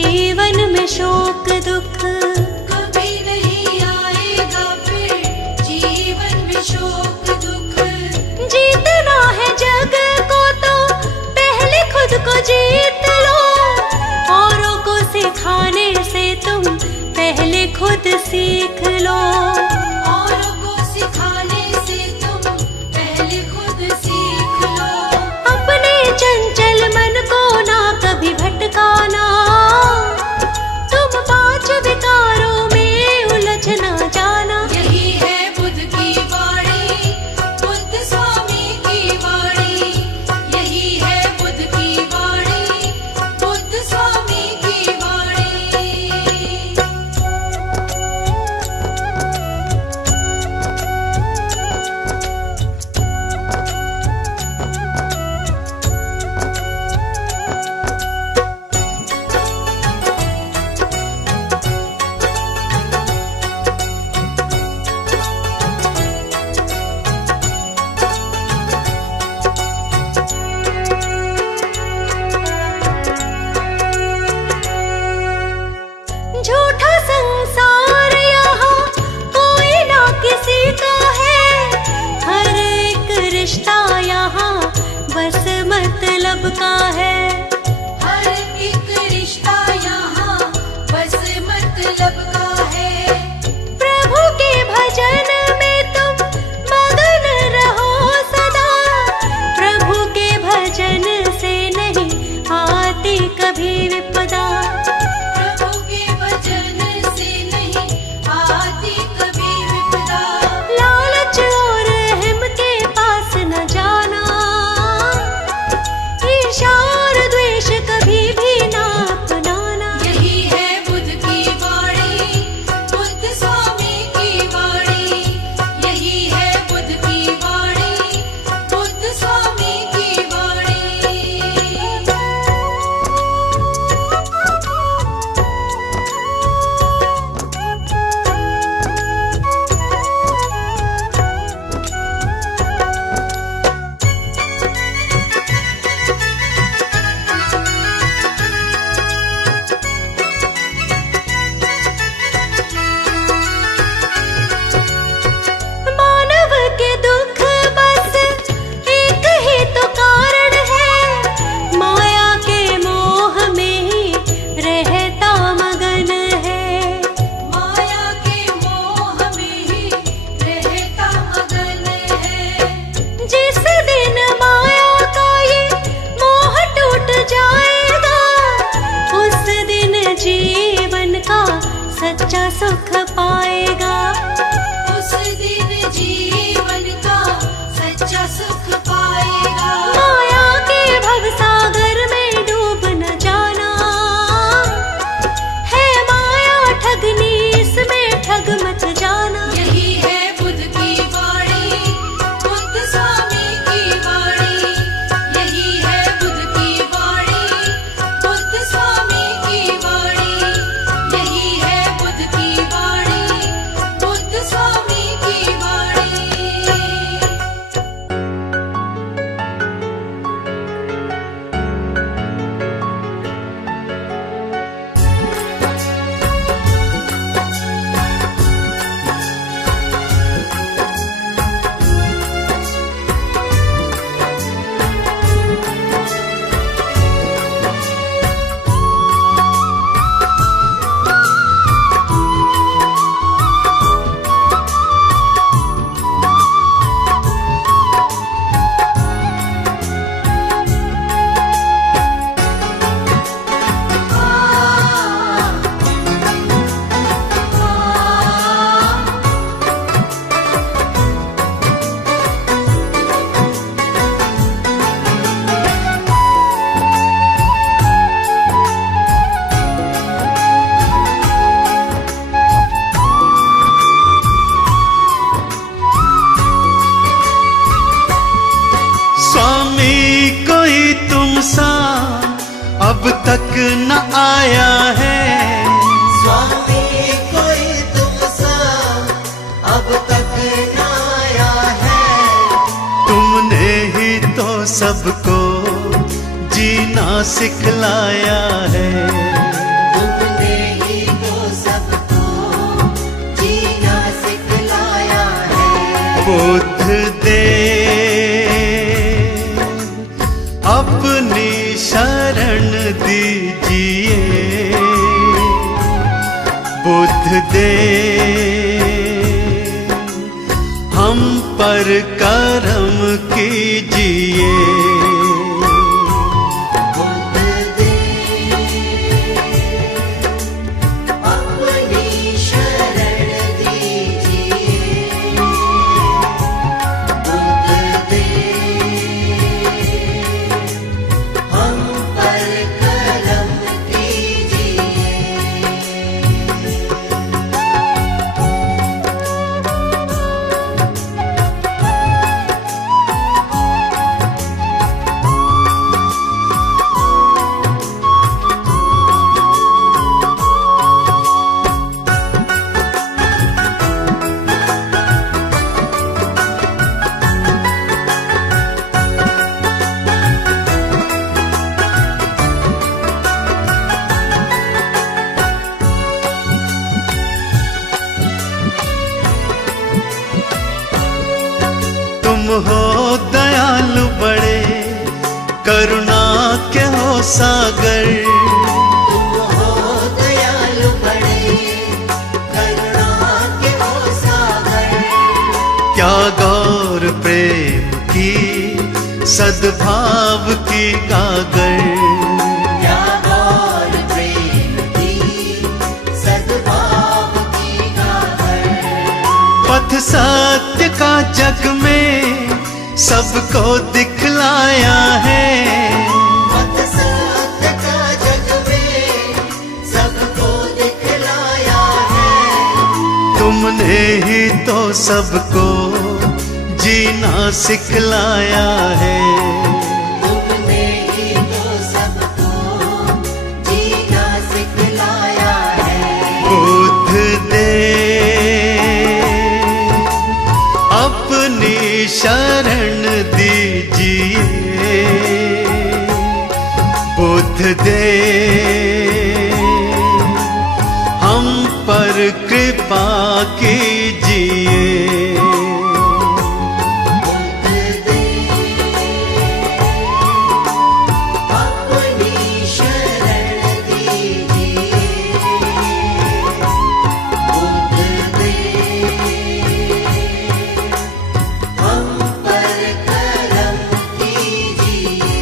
जीवन में शोक दुख कभी नहीं आएगा फिर जीवन में शोक दुख। जीतना है जग को तो पहले खुद को जीत लो, औरों को सिखाने से तुम पहले खुद सीख लो। औरों को सिखाने से तुम पहले खुद सीख लो। अपने चंचल मन को ना कभी भटकाना, तुम पांच विकारों में उलझ ना जाना। यही है बुद्ध की वाणी, बुद्ध स्वामी की वाणी। यही है बुद्ध की वाणी, बुद्ध स्वामी की वाणी। झूठा संसार यहाँ कोई ना किसी का है, हर एक रिश्ता यहाँ बस मतलब का है। हर एक रिश्ता यहाँ बस मतलब का है। प्रभु के भजन में तुम मगन रहो सदा, प्रभु के भजन से नहीं आती कभी विपदा। प्रभु के भजन से नहीं आती कभी विपदा। लालच और अहम के पास न जाना, ईर्ष्या और द्वेष कभी भी ना अपनाना। यही है बुद्ध की वाणी, बुद्ध स्वामी की वाणी। यही है बुद्ध की वाणी, बुद्ध स्वामी की वाणी। मानव के दुख बस एक ही तो कारण है, माया के मोह में ही रहता मगन है। माया के मोह में ही रहता मगन है। जिस दिन माया का ये मोह टूट जाएगा, उस दिन जीवन का सच्चा सुख पाएगा। उस दिन जीवन का सच्चा सुख पाएगा। माया के भवसागर में डूब न जाना, है माया ठगनी इसमें ठग मत जाना। यही है बुद्ध की वाणी, बुद्ध स्वामी की वाणी। यही है बुद्ध की वाणी, बुद्ध स्वामी की वाणी। यही है बुद्ध की वाणी, बुद्ध स्वामी की वाणी। अब तक न आया है। स्वामी कोई तुमसा अब तक न आया है। तुमने ही तो सबको जीना सिखलाया है। बुद्ध दे हम पर करम कीजिए। बुद्ध दे अपनी शरण दीजिए। बुद्ध दे हम पर करम कीजिए। तुम हो दयालु बड़े, करुणा के हो सागर। तुम हो दयालु बड़े, करुणा के हो सागर। क्या गौर प्रेम की सद्भाव की गागर। क्या गौर प्रेम की सद्भाव की गागर। पथ सत्य का जग में सबको दिखलाया है। पथ सत्य का जग में सबको दिखलाया है। तुमने ही तो सबको जीना सिखलाया है। तुमने ही तो सबको जीना सिखलाया है। बुद्ध दे अपनी शरण दीजिए। बुद्ध दे हम पर कृपा कीजिए। बुद्ध दे अपनी शरण दीजिए। बुद्ध दे हम पर करम कीजिए।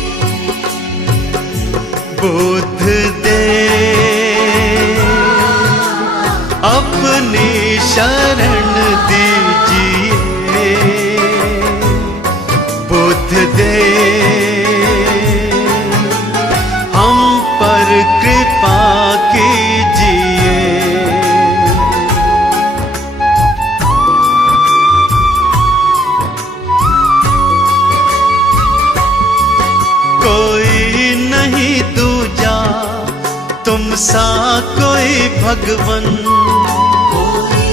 बुद्ध दे अपनी शरण दीजिए। बुद्ध दे हम पर कृपा कीजिए। कोई नहीं दूजा तुम सा कोई भगवन। कोई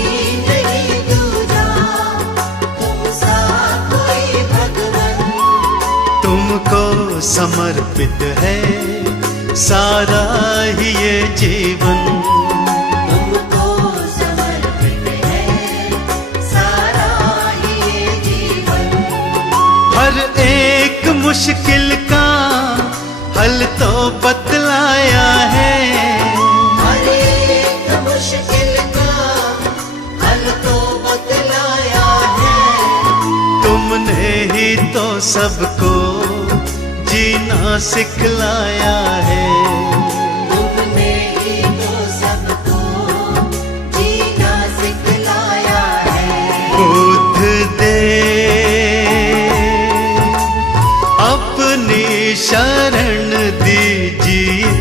नहीं दूजा तुम सा कोई भगवन। तुमको समर्पित है सारा ही ये जीवन। तुमको समर्पित है सारा ये जीवन। हर एक मुश्किल का हल तो बतलाया है। हर एक मुश्किल का हल तो बतलाया है। तुमने ही तो सबको जीना सिखलाया है। तुमने ही तो सबको जीना सिखलाया है। बुद्ध दे अपनी शरण दीजिए।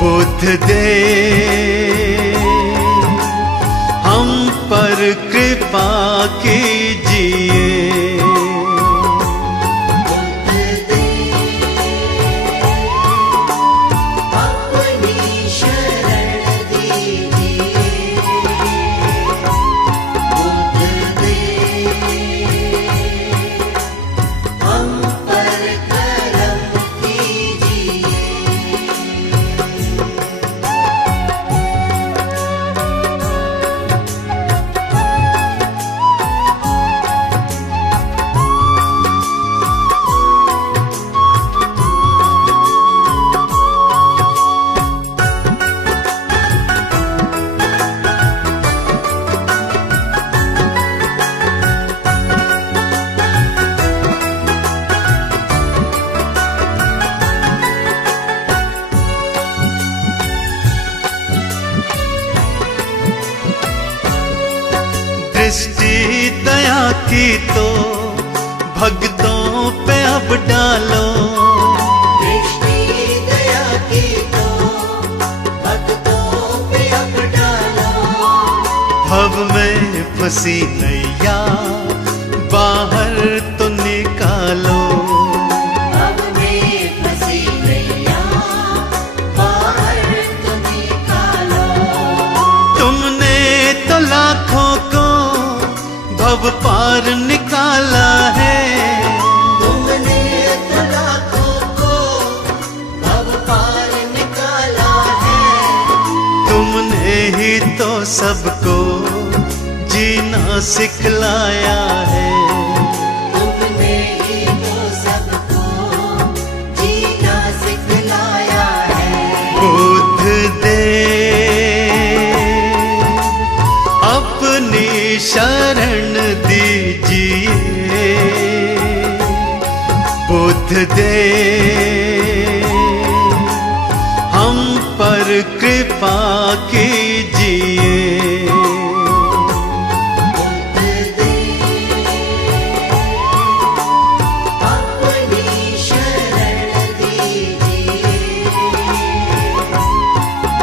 बुद्ध दे हम पर कृपा कीजिए। बुद्ध दे अपनी शरण दीजिए। बुद्ध दे हम पर करम कीजिए। की तो भक्तों पे अब डालो, दृष्टि दया की तो भक्तों पे अब डालो। भव में फंसी नैया बाहर तो निकालो, भव में फंसी नैया बाहर तो निकालो। तुमने तो लाखों को भव पार निकाला है, तुमने तो लाखों को भव पार निकाला है। तुमने ही तो सबको जीना सिखलाया है, तुमने ही तो सबको जीना सिखलाया है। बुद्ध दे अपनी शरण दीजिए, बुद्ध दे हम पर कृपा कीजिए। बुद्ध दे अपनी शरण दीजिए,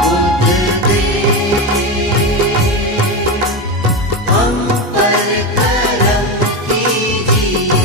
बुद्ध दे हम पर करम कीजिए।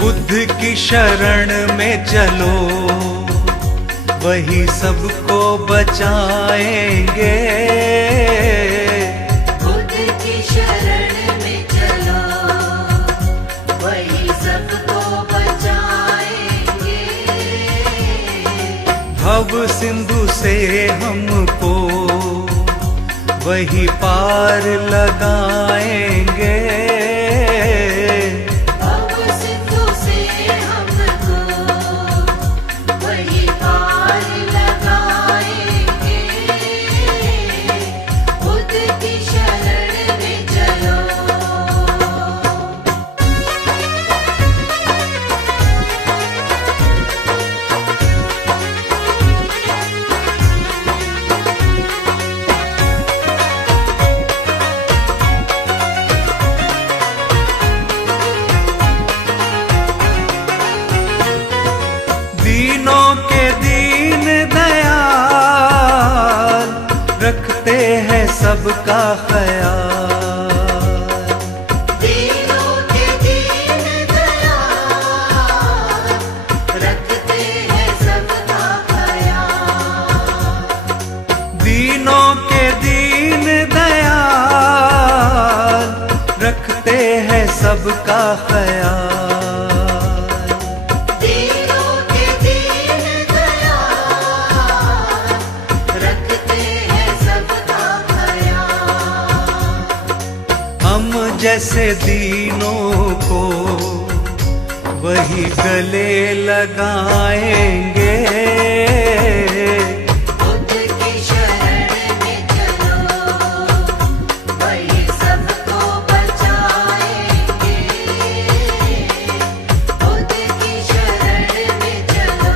बुद्ध की शरण में चलो, वही सबको बचाएंगे। बुद्ध की शरण में चलो, वही सबको बचाएंगे। भव सिंधु से हमको वही पार लगाएंगे। भव सिंधु से हमको वही पार लगाएंगे। बुद्ध की शरण में चलो। दीनों के दीन दयाल, रखते हैं सबका ख्याल। दीनों के दीन दयाल, रखते हैं सबका ख्याल। दीनों के दीन दयाल, रखते हैं सबका ख्याल। दीनों के दीन दयाल, रखते हैं सबका ख्याल। हम जैसे दीनों को वही गले लगाएंगे। बुद्ध की शरण में चलो, वही सबको बचाएंगे। बुद्ध की शरण में चलो।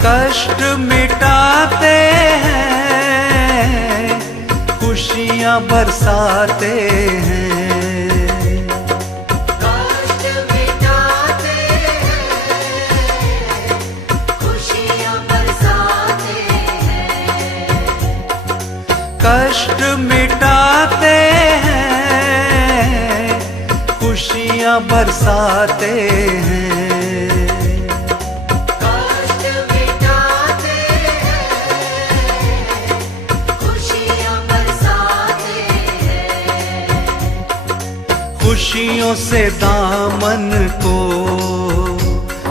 कष्ट मिटाते हैं, खुशियाँ बरसाते हैं। कष्ट मिटाते हैं, खुशियाँ बरसाते हैं। कष्ट मिटाते हैं, खुशियाँ बरसाते हैं। कष्ट मिटाते हैं, खुशियों से दामन को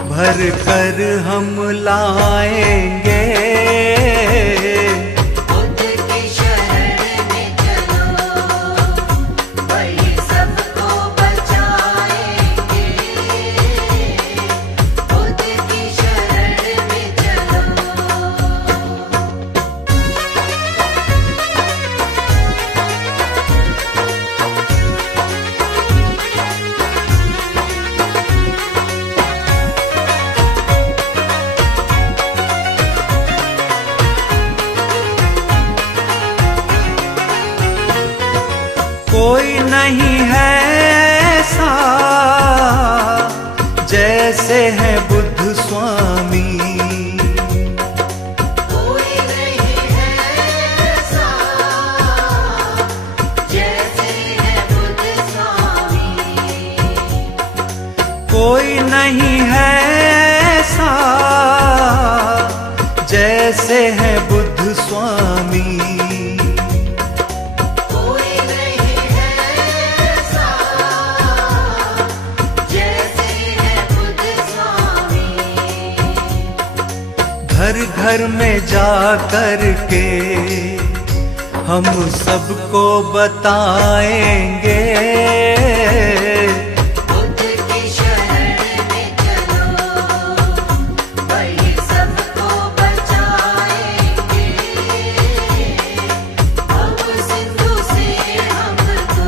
भर कर हम लाएंगे। बुद्ध की शरण में चलो, वही सबको बचाएंगे। बुद्ध की शरण में चलो। कोई नहीं है ऐसा जैसे है बुद्ध स्वामी। कोई नहीं है ऐसा जैसे है बुद्ध स्वामी। कोई नहीं है ऐसा जैसे है बुद्ध स्वामी। घर घर में जा कर के हम सबको बताएंगे। बुद्ध की शरण में चलो, वही सबको बचाएंगे। अब सिंधु से हमको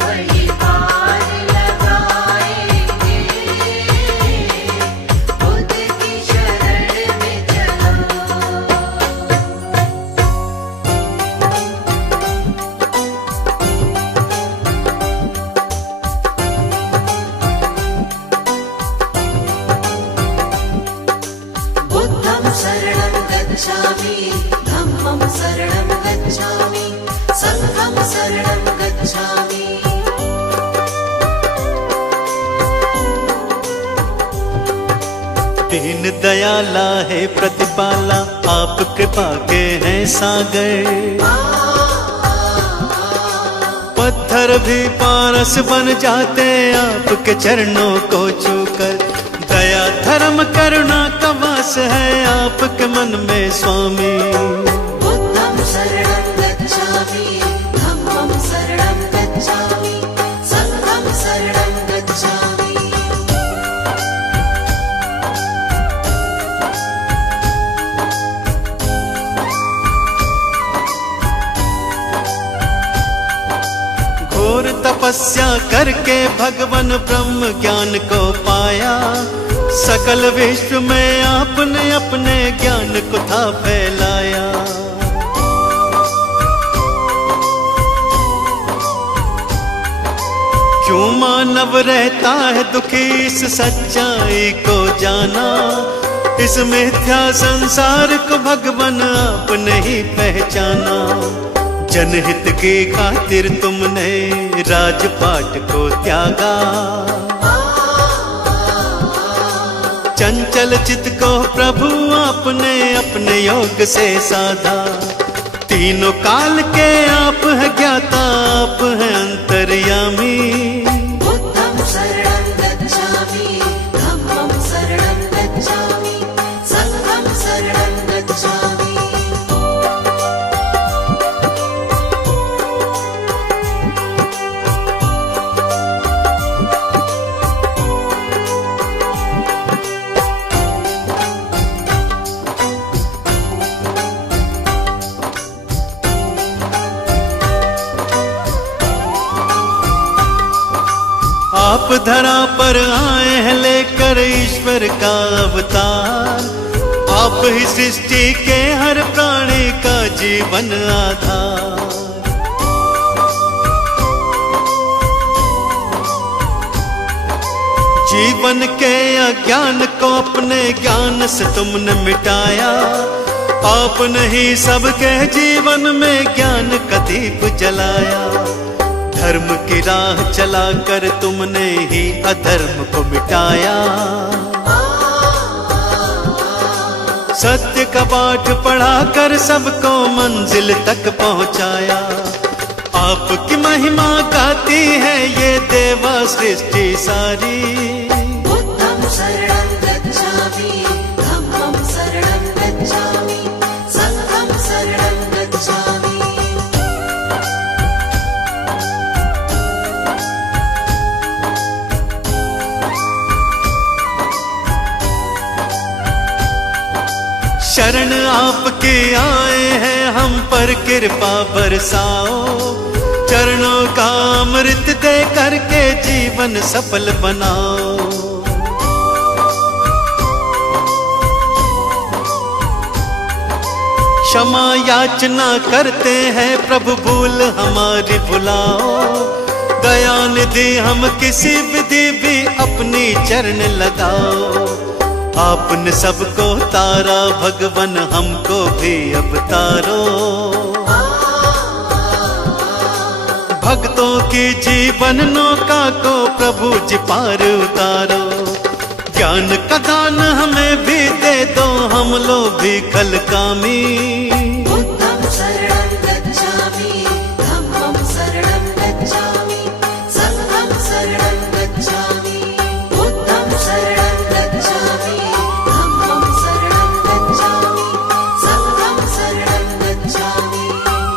वही पार लगाएंगे। बुद्ध की शरण में चलो। बुद्धं शरणं गच्छामि, धम्मं शरणं गच्छामि, संघं शरणं गच्छामि। दीन दयाला है प्रतिपाला, आप कृपा के हैं सागर। पत्थर भी पारस बन जाते आपके चरणों को छूकर। दया धर्म करुणा का वास है आपके मन में स्वामी। बुद्धं शरणं गच्छामि, धम्मं शरणं गच्छामि, संघं शरणं गच्छामि। घोर तपस्या करके भगवान ब्रह्म ज्ञान को पाया। सकल विश्व में आपने अपने ज्ञान को था फैलाया। क्यों मानव रहता है दुखी इस सच्चाई को जाना। इस मिथ्या संसार को भगवान आपने ही पहचाना। जनहित की खातिर तुमने राजपाट को त्यागा। चंचल चित्त को प्रभु आपने अपने योग से साधा। तीनों काल के आप हैं ज्ञाता, आप हैं अंतर्यामी। बुद्धं शरणं गच्छामि, धम्मं शरणं गच्छामि, संघं शरणं गच्छामि। आप धरा पर आए हैं लेकर ईश्वर का अवतार। आप ही सृष्टि के हर प्राणी का जीवन आधार। जीवन के अज्ञान को अपने ज्ञान से तुमने मिटाया। आपने ही सबके जीवन में ज्ञान का दीप जलाया। धर्म की राह चलाकर तुमने ही अधर्म को मिटाया। सत्य का पाठ पढ़ाकर सबको मंजिल तक पहुंचाया। आपकी महिमा गाती है ये देवा सृष्टि सारी। बुद्धं शरणं गच्छामि, धम्मं शरणं गच्छामि, संघं शरणं गच्छामि। शरण आपके आए हैं हम पर कृपा बरसाओ, चरणों का अमृत दे करके जीवन सफल बनाओ। क्षमा याचना करते हैं प्रभु भूल हमारी भुलाओ, दया निधि हम किसी विधि भी अपनी चरण लगाओ। आपने सबको तारा भगवन हमको भी अब तारो, भक्तों की जीवन नौका को प्रभु जी पार उतारो। ज्ञान का दान हमें भी दे दो, हम लोग भी कलकामी। बुद्धं शरणं गच्छामि, धम्मं शरणं गच्छामि, संघं शरणं गच्छामि। बुद्धं शरणं गच्छामि, धम्मं शरणं गच्छामि, संघं शरणं गच्छामि।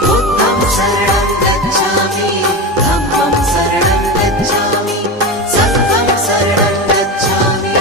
बुद्धं शरणं गच्छामि, धम्मं शरणं गच्छामि, संघं शरणं गच्छामि।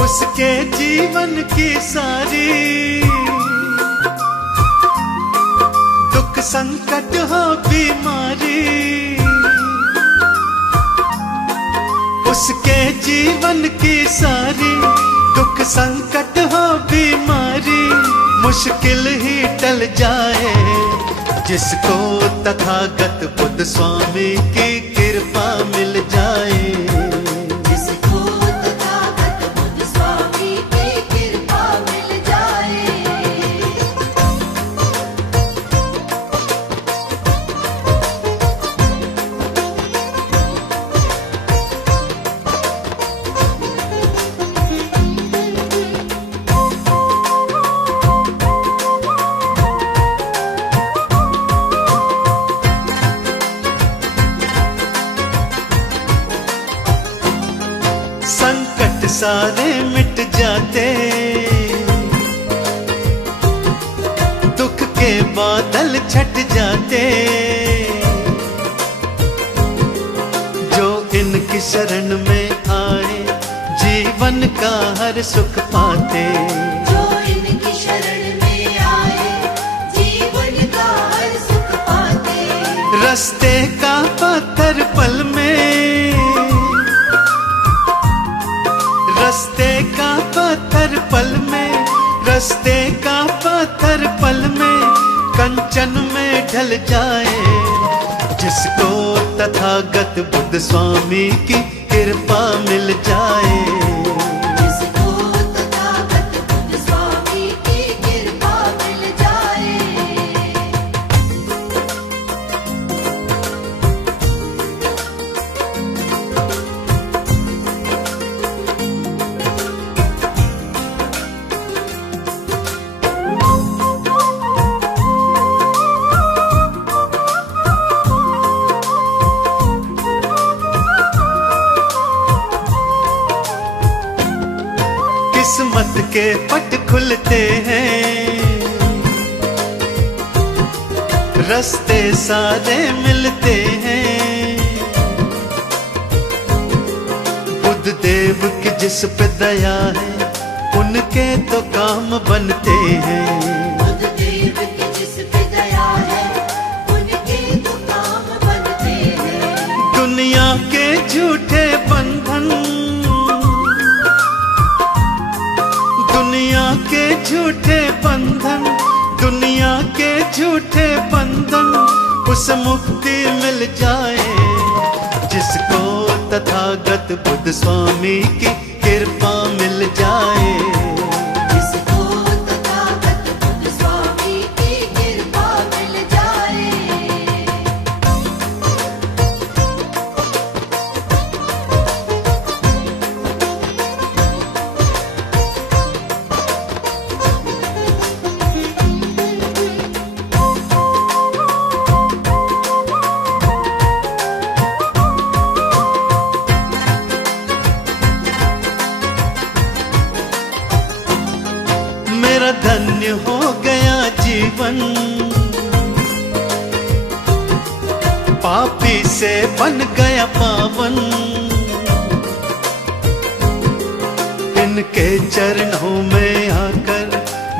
उसके जीवन की सारी दुख संकट हो बीमारी, उसके जीवन की सारी दुख संकट हो बीमारी, मुश्किल ही टल जाए जिसको तथागत बुद्ध स्वामी की कृपा मिल जाए। जिसको तथागत बुद्ध स्वामी की कृपा मिल जाए। संकट सारे मिट जाते, दुख के बादल छट जाते, जो इनकी शरण में आए जीवन का हर सुख पाते। जो इनकी शरण में आए जीवन का हर सुख पाते। रास्ते का पत्थर पल में, रास्ते का पत्थर पल में, रास्ते का पत्थर पल में कंचन में ढल जाए। जिसको तथागत बुद्ध स्वामी की कृपा मिल जाए। जिसको तथागत बुद्ध स्वामी की कृपा मिल जाए। किस्मत के पट खुलते हैं, रास्ते सारे मिलते हैं। बुद्ध देव की जिस पे दया है उनके तो काम बनते हैं। बुद्ध देव की जिस पे दया है उनके तो काम बनते हैं। दुनिया के झूठे बंधन, दुनिया के झूठे बंधन, दुनिया के झूठे बंधन, उस मुक्ति मिल जाए जिसको तथागत बुद्ध स्वामी की कृपा मिल जाए। जिसको तथागत बुद्ध स्वामी की कृपा मिल जाए। मेरा धन्य हो गया जीवन, पापी से बन गया पावन। इनके चरणों में आकर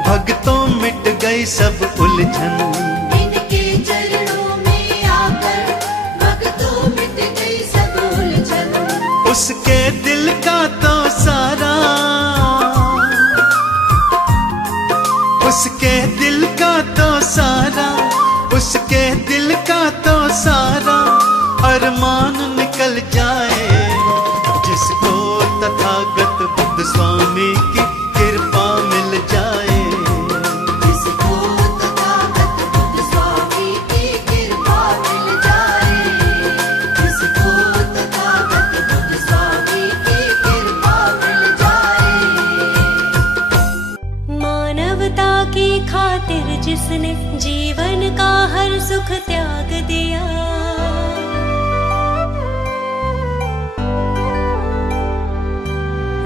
भक्तों मिट गई सब उलझन। इनके चरणों में आकर भक्तों मिट गई सब उलझन। उसके दिल का तो सारा, उसके दिल का तो सारा, उसके दिल का तो सारा अरमान निकल जाए। जिसको तथागत बुद्ध स्वामी की कृपा मिल जाए। जिसको तथागत बुद्ध स्वामी की कृपा मिल जाए। जिसको तथागत बुद्ध स्वामी की कृपा मिल जाए। मानवता की खातिर जिसने जीवन का हर सुख त्याग दिया,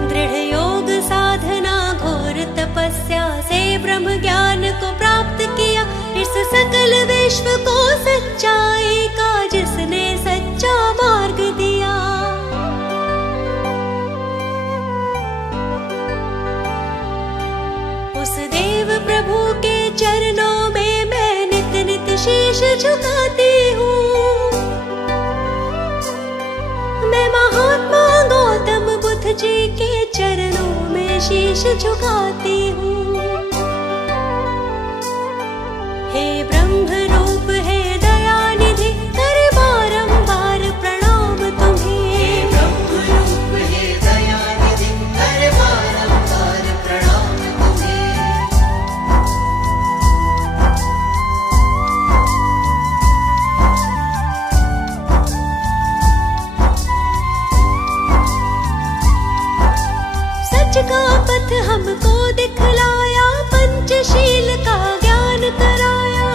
दृढ़ योग साधना घोर तपस्या से ब्रह्म ज्ञान को प्राप्त किया। इस सकल विश्व को सच्चाई का जिसने सच्चा मार्ग दिया। उस देव प्रभु के चरणों में मैं नित नित शीश झुकाती हूँ। मैं महात्मा गौतम बुद्ध जी के चरणों में शीश झुकाती हूँ। हे ब्रह्म रूप हे दयानिधि कर बारंबार प्रणाम तुम्हें। ब्रह्म रूप हे दयानिधि कर बारंबार प्रणाम तुम्हें। सच का पथ हमको दिखलाया, पंचशील का ज्ञान कराया।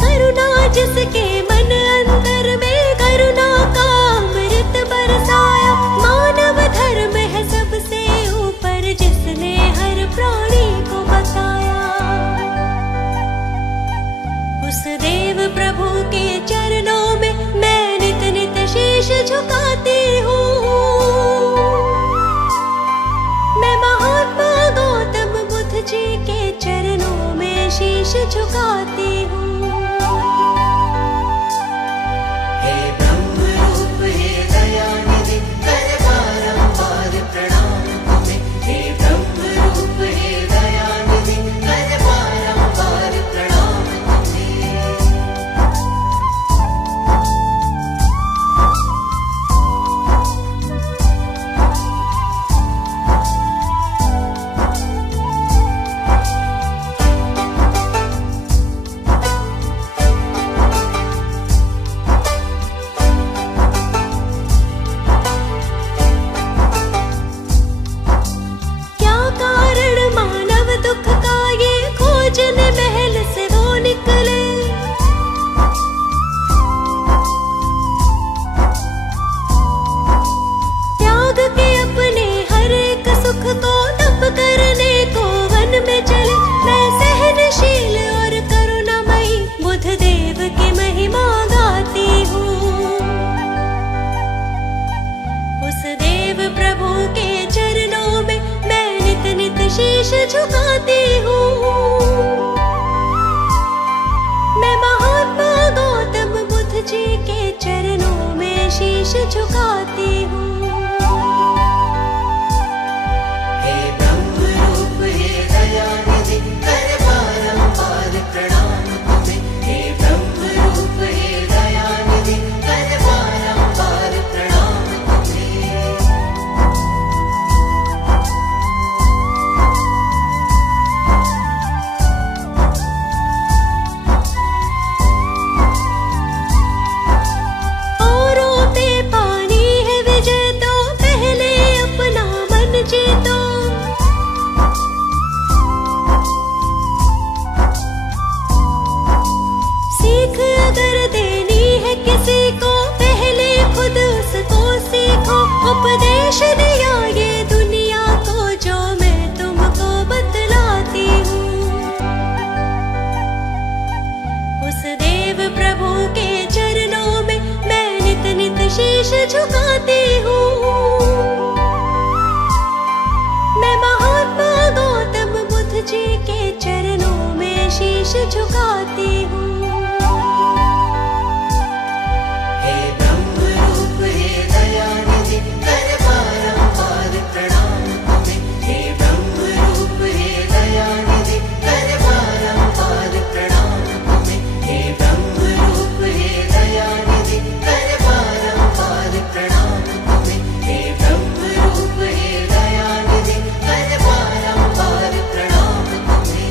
करुणा जिसके मन अंतर में करुणा का अमृत बरसाया। मानव धर्म है सबसे ऊपर जिसने हर प्राणी को बताया। उस देव प्रभु के चरणों में मैं नित नित शीश झुकाती हूँ। मैं महात्मा गौतम बुद्ध जी के चरणों में शीश झुकाती हूँ। हे ब्रह्म रूप हे दयानिधि कर बारंबार प्रणाम तुम्हें। हे ब्रह्म रूप हे दयानिधि कर बारंबार प्रणाम तुम्हें। क्या कारण मानव दुख का ये खोजने महल से वो निकले। त्याग के अपने हर एक सुख को तप करने को वन में चले। मैं सहनशील और करुणामयी बुद्ध देव की महिमा गाती हूँ। उस देव प्रभु के चरणों में मैं नित नित शीश झुकाती हूँ। मैं महात्मा गौतम बुद्ध जी के चरणों में शीश झुकाती हूँ। हे ब्रह्म रूप हे दयानिधि कर बारंबार प्रणाम तुम्हें। हे उपदेश दिया ये दुनिया को जो मैं तुमको बतलाती हूँ। उस देव प्रभु के चरणों में मैं नित नित शीश झुकाती हूँ। मैं महात्मा गौतम बुद्ध जी के चरणों में शीश झुकाती हूँ। हे ब्रह्म रूप हे दयानिधि कर बारंबार प्रणाम तुम्हें। हे ब्रह्म रूप हे दयानिधि कर बारंबार प्रणाम तुम्हें। हे ब्रह्म रूप हे दयानिधि कर बारंबार प्रणाम तुम्हें। हे ब्रह्म रूप हे दयानिधि कर बारंबार प्रणाम तुम्हें।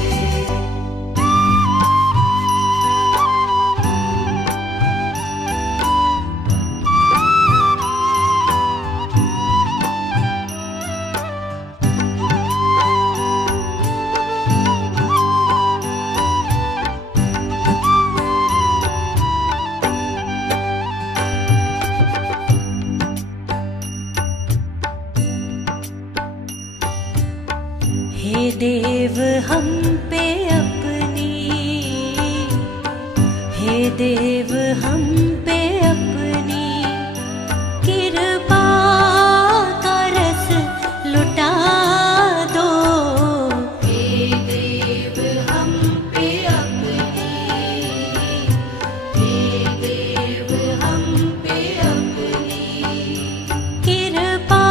हे देव हम पे अपनी, हे देव हम पे अपनी कृपा का रस लुटा दो। हे देव हम पे अपनी, हे देव हम पे अपनी कृपा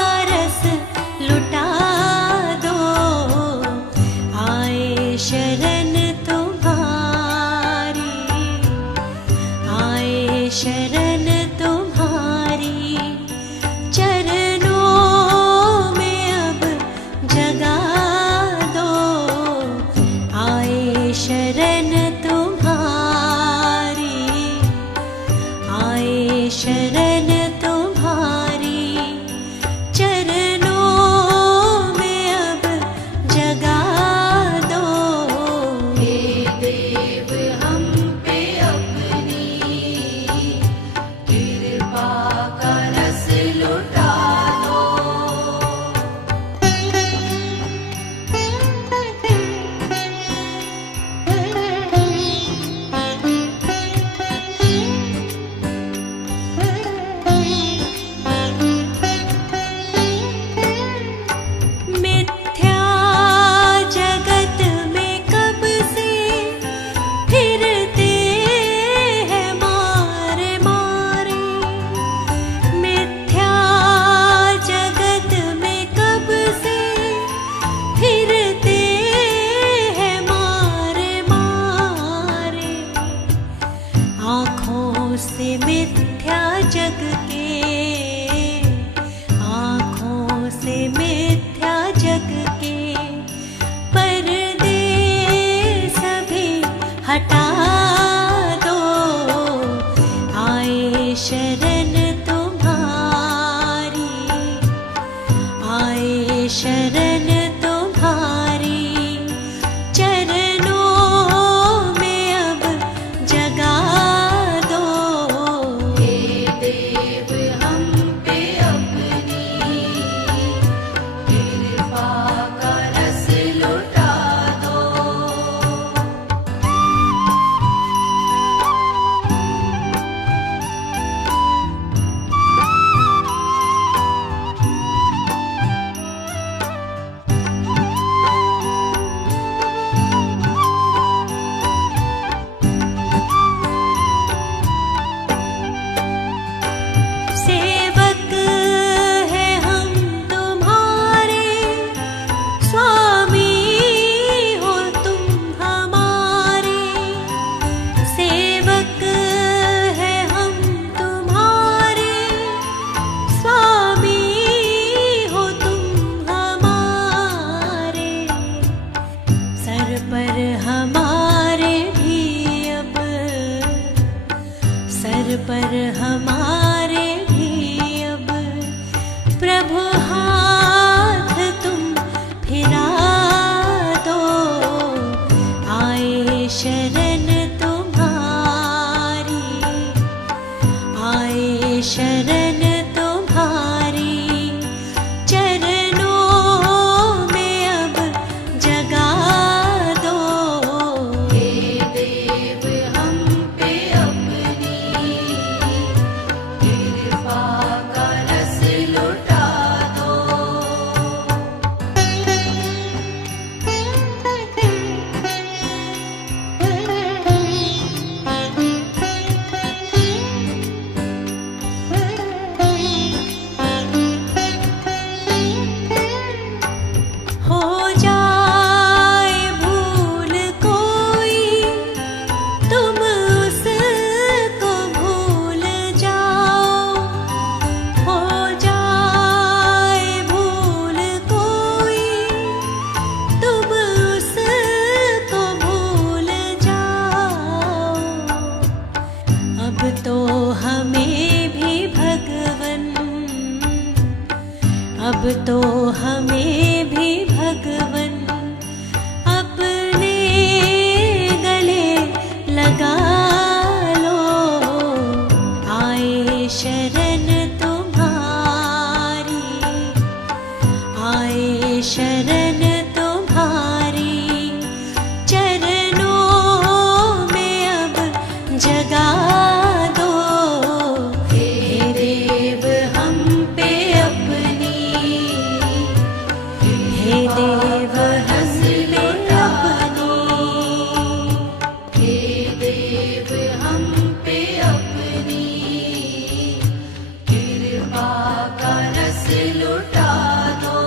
का रस लुटा दो। आए शरण तुम्हारी, अब तो हमें भी भगवन अपने गले लगा लो। आए शरण तुम्हारी, आए शरण तुम्हारी, चरणों में अब जगा दो। हे देव हम पे अपनी, हे देव हंस ले अपनी, हे देव हम पे अपनी कृपा का रस लुटा दो।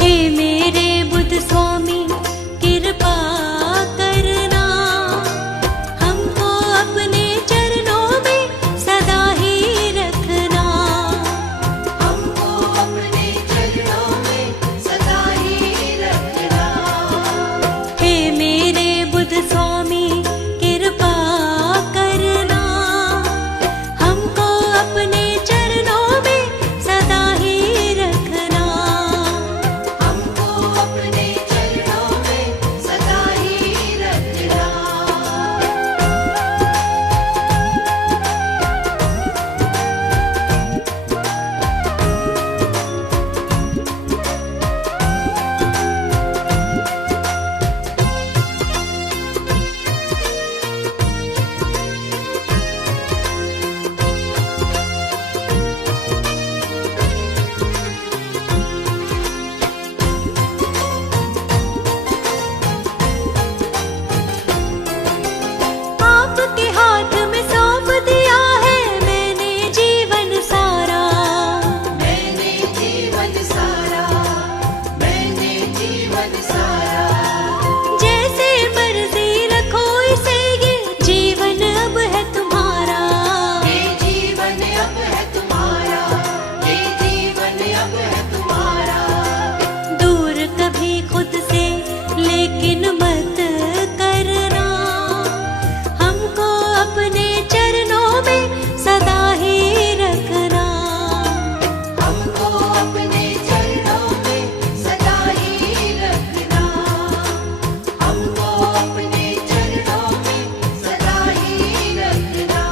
हे मेरे बुद्ध स्वामी कृपा करना, हमको अपने चरणों में सदा ही रखना। हमको अपने चरणों में सदा ही रखना। हे मेरे बुद्ध स्वामी कृपा करना, हमको अपने चरणों में सदा ही रखना। हमको अपने चरणों में सदा ही रखना। आपके हाथ में सौंप दिया है मैंने जीवन सारा। मैंने जीवन सारा, मैंने जीवन सारा। जैसे मर्जी रखो इसे, ये जीवन अब है तुम्हारा। ये जीवन अब है तुम्हारा, ये जीवन अब है तुम्हारा। दूर कभी खुद से लेकिन मत करना, हमको अपने चरणों में सदा ही रखना। हमको अपने चरणों में सदा ही रखना। हमको अपने चरणों में सदा ही रखना।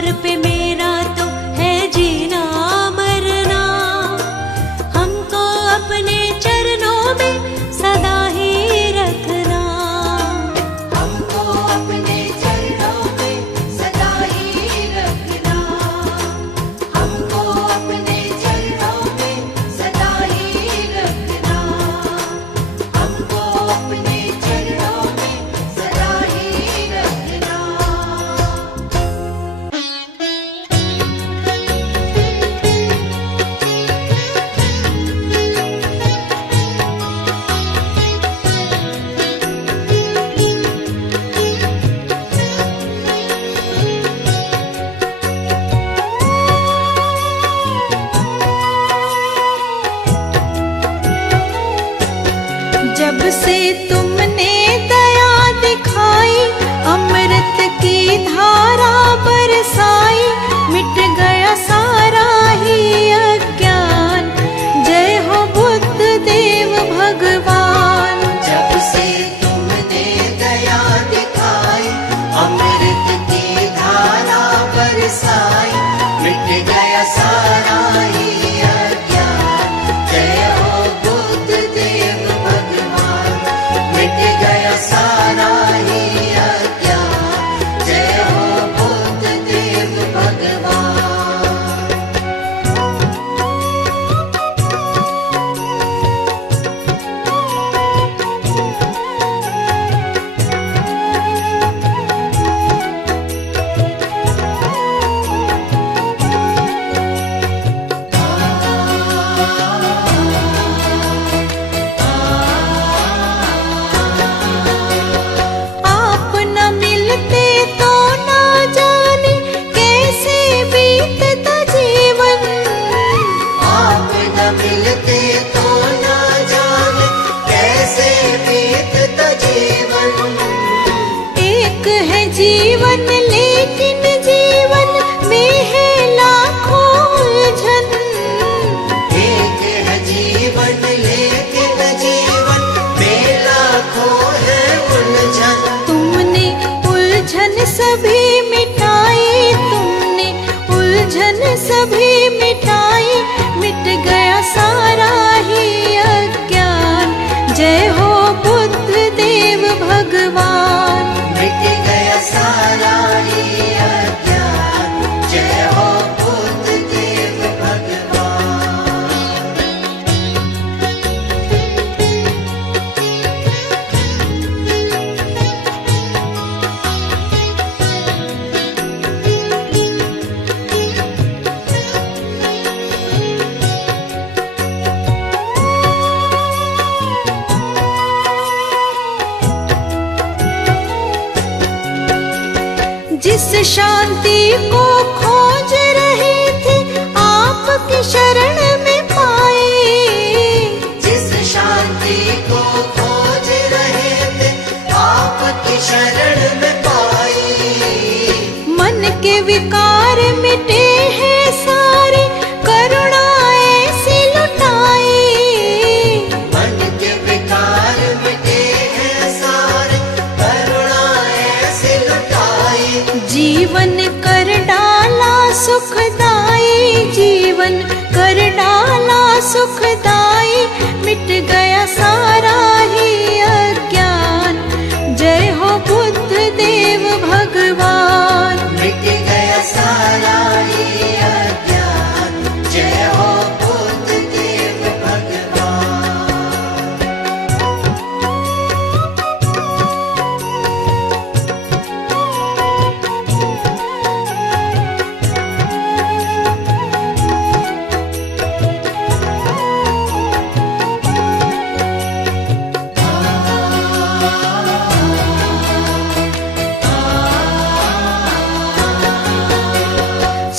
द्वार पे मेरा तो है जीना मरना, हमको अपने चरणों में सदा ही रखना। हमको अपने चरणों में सदा ही रखना, हमको अपने चरणों में सदा ही रखना, हमको अपने चरणों में सदा ही रखना। जब से तुमने दया दिखाई, अमृत की धारा बरसाई, मिट गया सारा ही अज्ञान। जय हो बुद्ध देव भगवान। जब से तुमने दया दिखाई, अमृत की धारा बरसाई, मिट गया सारा ही अज्ञान। जय हो बुद्ध देव भगवान, मिट गया सारा ही अज्ञान। जय हो बुद्ध देव भगवान। आप न मिलते तो ना जाने कैसे बीतता जीवन। आप न मिलते तो ना जाने कैसे बीतता जीवन। एक है जीवन लेकिन जीवन में है लाखों उलझन। एक है जीवन लेकिन जीवन में लाखों है उलझन। तुमने उलझन सभी मिटाई, तुमने उलझन सभी मिटाई, मिट गया सारा ही अज्ञान। जय हो बुद्ध देव भगवान। मिट गया सारा ही अज्ञान। जय हो बुद्ध देव भगवान। जिस शांति को खोज रहे थे, आपकी शरण में पाए। जिस शांति को खोज रहे थे, आपकी शरण में पाई। मन के विकार मिटे हैं सारे, करुणा ऐसी लुटाई। मन के विकार मिटे हैं सारे, करुणा ऐसे लुटाई। जीवन कर डाला सुखदाई, जीवन कर डाला सुखदाई, मिट गया सारा ही अज्ञान। जय हो बुद्ध देव भगवान। मिट गया सारा ही अज्ञान। जय हो बुद्ध देव भगवान।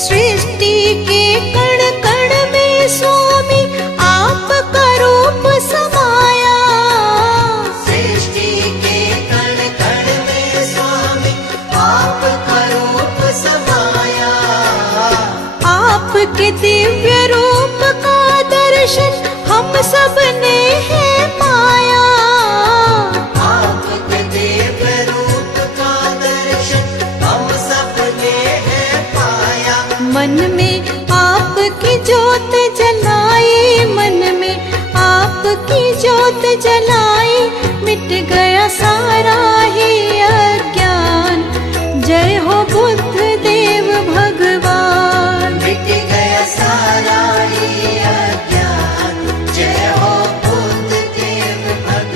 सृष्टि के कण कण में स्वामी आपका रूप समाया। सृष्टि के कण कण में स्वामी आपका रूप समाया। आपके दिव्य रूप का दर्शन हम सब ने है पाया। आपके दिव्य रूप का दर्शन हम सब ने है पाया। मन में आपकी ज्योत जलाई, मन में आपकी ज्योत जलाई, मिट गया सारा ही अज्ञान। जय हो बुद्ध देव भगवान। मिट गया सारा ही अज्ञान। जय हो बुद्ध देव भगवान।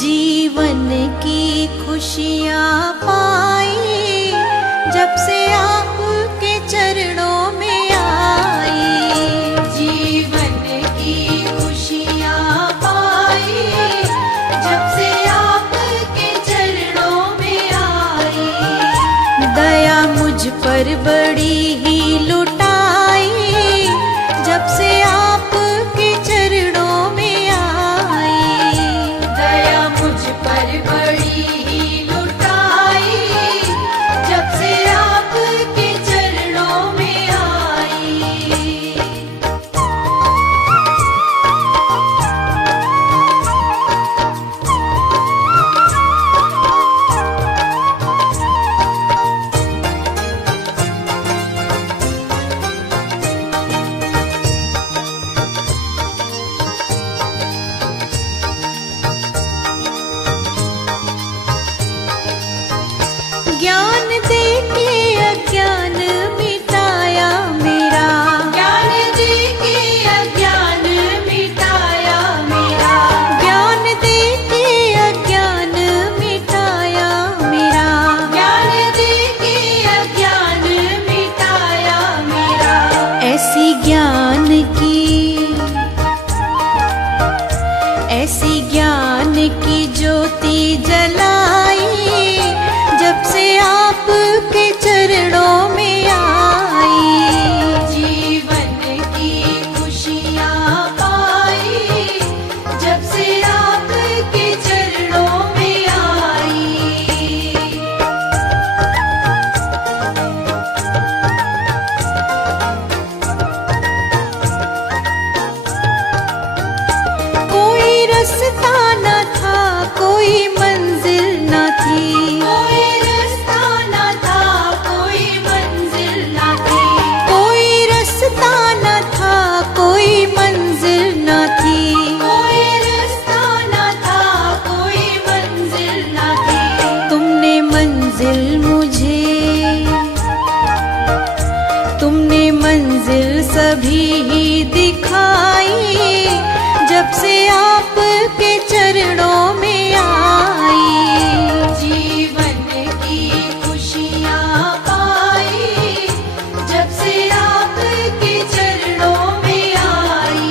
जीवन की खुशियाँ पाई जब से आपके चरणों में आई। जीवन की खुशियाँ पाई जब से आपके चरणों में आई। दया मुझ पर बड़ी ही लुटाई जब से आपके चरणों में आई। दया मुझ पर बड़ी ही लुटाई जब से आपके चरणों में आई। ज्ञान दे के अज्ञान मिटाया मेरा, ज्ञान दे के अज्ञान मिटाया मेरा। ज्ञान दे के अज्ञान मिटाया मेरा। ज्ञान दे के अज्ञान मिटाया मेरा। ऐसी ज्ञान की ज्योति जलाई जब से आपके चरणों में आई। जीवन की खुशियाँ पाई जब से आपके चरणों में आई। कोई रास्ता न था, कोई मंजिल न थी, कोई रास्ता न था, कोई मंजिल न थी। कोई रास्ता न था, कोई मंजिल न थी। कोई रास्ता न था, कोई मंजिल न थी। तुमने मंजिल सभी ही दिखाई जब से आपके चरणों में आई। जीवन की खुशियाँ पाई जब से आपके चरणों में आई।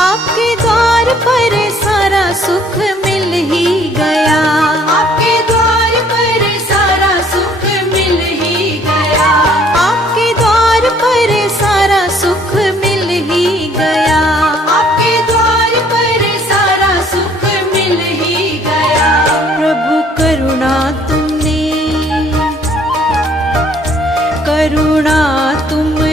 आपके द्वार पर सारा सुख मिल ही गया। आपके द्वार पर सारा सुख मिल ही गया। आपके द्वार पर सारा सुख मिल ही गया। आपके द्वार पर सारा सुख मिल ही गया। प्रभु करुणा तुमने